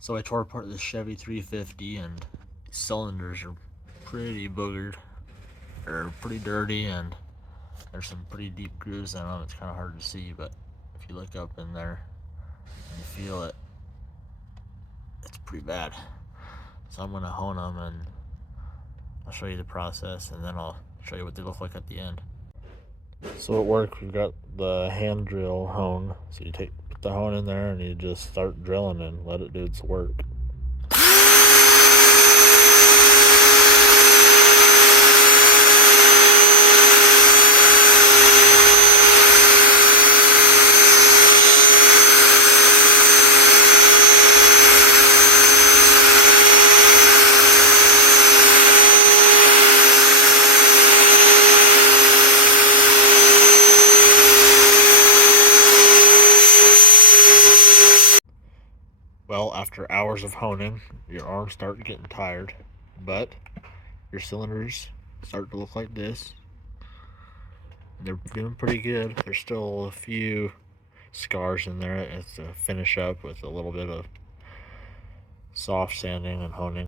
So I tore apart the Chevy 350, and the cylinders are pretty boogered, or pretty dirty, and there's some pretty deep grooves in them. It's kind of hard to see, but if you look up in there and you feel it, it's pretty bad. So I'm gonna hone them, and I'll show you the process, and then I'll show you what they look like at the end. So at work, we've got the hand drill hone. So you put the hone in there, and you just start drilling and let it do its work. Well, after hours of honing, your arms start getting tired, but your cylinders start to look like this. They're doing pretty good. There's still a few scars in there. It's to finish up with a little bit of soft sanding and honing.